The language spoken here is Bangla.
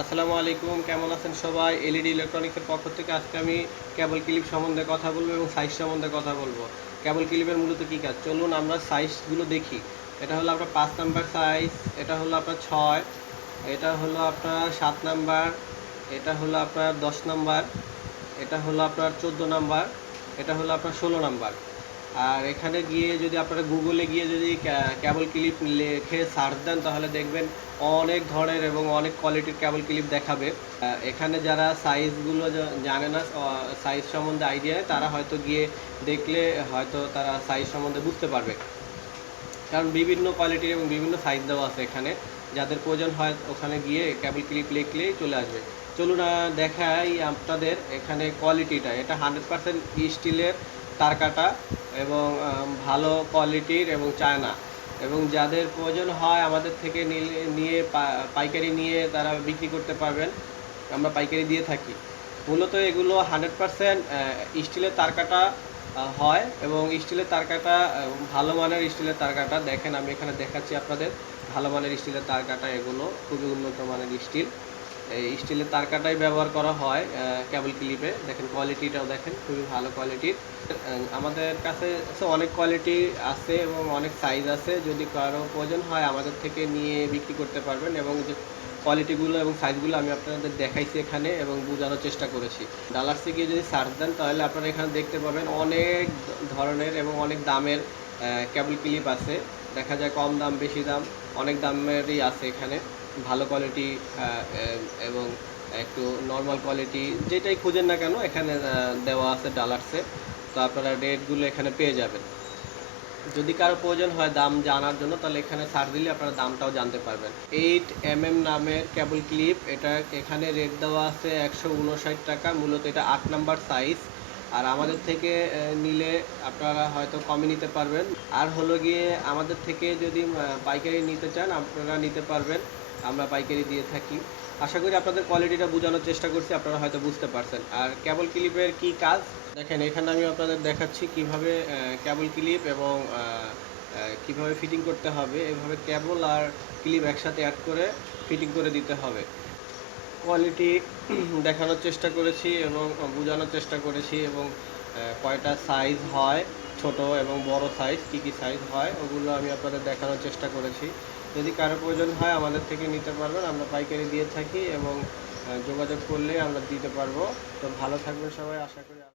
আসসালামু আলাইকুম, কেমন আছেন সবাই? এলইডি ইলেকট্রনিক্সের পক্ষ থেকে আজকে আমি কেবল ক্লিপ সম্বন্ধে কথা বলবো এবং সাইজ সম্বন্ধে কথা বলবো। কেবল ক্লিপের মূলত কী কাজ, চলুন আমরা সাইজগুলো দেখি। এটা হলো আপনার 5 নাম্বার সাইজ, এটা হলো আপনার 6, এটা হলো আপনার 7 নাম্বার, এটা হলো আপনার 10 নাম্বার, এটা হলো আপনার 14 নাম্বার, এটা হলো আপনার 16 নাম্বার। আর এখানে গিয়ে যদি আপনারা গুগলে গিয়ে যদি কেবল ক্লিপ লিখে সার্চ দেন তাহলে দেখবেন অনেক ধরনের এবং অনেক কোয়ালিটির কেবল ক্লিপ দেখাবে। এখানে যারা সাইজগুলো জানে না, সাইজ সম্বন্ধে আইডিয়া নেই, তারা হয়তো গিয়ে দেখলে হয়তো তারা সাইজ সম্বন্ধে বুঝতে পারবে। কারণ বিভিন্ন কোয়ালিটির এবং বিভিন্ন সাইজ দেওয়া আছে এখানে, যাদের প্রয়োজন হয় ওখানে গিয়ে কেবল ক্লিপ লিখলেই চলে আসবে। চলুন দেখাই আপনাদের এখানে কোয়ালিটিটা। এটা 100% স্টিলের তার কাটা এবং ভালো কোয়ালিটির এবং চায়না। এবং যাদের প্রয়োজন হয় আমাদের থেকে নিয়ে পাইকারি নিয়ে তারা বিক্রি করতে পারবেন, আমরা পাইকারি দিয়ে থাকি। মূলত এগুলো 100% স্টিলের তার কাটা হয় এবং স্টিলের তার কাটা, ভালো মানের স্টিলের তার কাটা। দেখেন আমি এখানে দেখাচ্ছি আপনাদের ভালো মানের স্টিলের তার কাটা, এগুলো খুবই উন্নত মানের স্টিল। এই স্টিলের তার কাটাই ব্যবহার করা হয় কেবল ক্লিপে। দেখেন কোয়ালিটিটাও দেখেন, খুবই ভালো কোয়ালিটির। আমাদের কাছে অনেক কোয়ালিটি আছে এবং অনেক সাইজ আছে, যদি কারো প্রয়োজন হয় আমাদের থেকে নিয়ে বিক্রি করতে পারবেন। এবং যে কোয়ালিটিগুলো এবং সাইজগুলো আমি আপনাদের দেখাইছি এখানে এবং বোঝানোর চেষ্টা করেছি। ডালার্সে গিয়ে যদি সার্চ দেন তাহলে আপনারা এখানে দেখতে পাবেন অনেক ধরনের এবং অনেক দামের কেবল ক্লিপ আছে। দেখা যায় কম দাম, বেশি দাম, অনেক দামেরই আছে এখানে। ভালো কোয়ালিটি এবং একটু নর্মাল কোয়ালিটি, যেটাই খুঁজেন না কেন এখানে দেওয়া আছে ডালার্সে। তো আপনারা রেটগুলো এখানে পেয়ে যাবেন। যদি কারো প্রয়োজন হয় দাম জানার জন্য তাহলে এখানে সার্চ দিলে আপনারা দামটাও জানতে পারবেন। 8mm নামের কেবল ক্লিপ, এটা এখানে রেট দেওয়া আছে 159 টাকা। মূলত এটা 8 নাম্বার সাইজ। আর আমাদের থেকে নিলে আপনারা হয়তো কমে নিতে পারবেন। আর হলো গিয়ে আমাদের থেকে যদি পাইকারি নিতে চান আপনারা নিতে পারবেন, আমরা পাইকারি দিয়ে থাকি। আশা করি আপনাদের কোয়ালিটিটা বোঝানোর চেষ্টা করছি, আপনারা হয়তো বুঝতে পারছেন। আর কেবল ক্লিপের কি কাজ দেখেন, এখানে আমি আপনাদের দেখাচ্ছি কিভাবে কেবল ক্লিপ এবং কিভাবে ফিটিং করতে হবে। এভাবে কেবল আর ক্লিপ একসাথে অ্যাড করে ফিটিং করে দিতে হবে। কোয়ালিটি দেখানোর চেষ্টা করেছি এবং বোঝানোর চেষ্টা করেছি এবং কয়টা সাইজ হয়, ছোট এবং বড় সাইজ কী কী সাইজ হয় ওগুলো আমি আপনাদের দেখানোর চেষ্টা করেছি। যদি কারো প্রয়োজন হয় আমাদের থেকে নিতে পারবেন, আমরা পাইকারি দিয়ে থাকি এবং যোগাযোগ করলে আমরা দিতে পারবো। তো ভালো থাকবেন সবাই, আশা করি।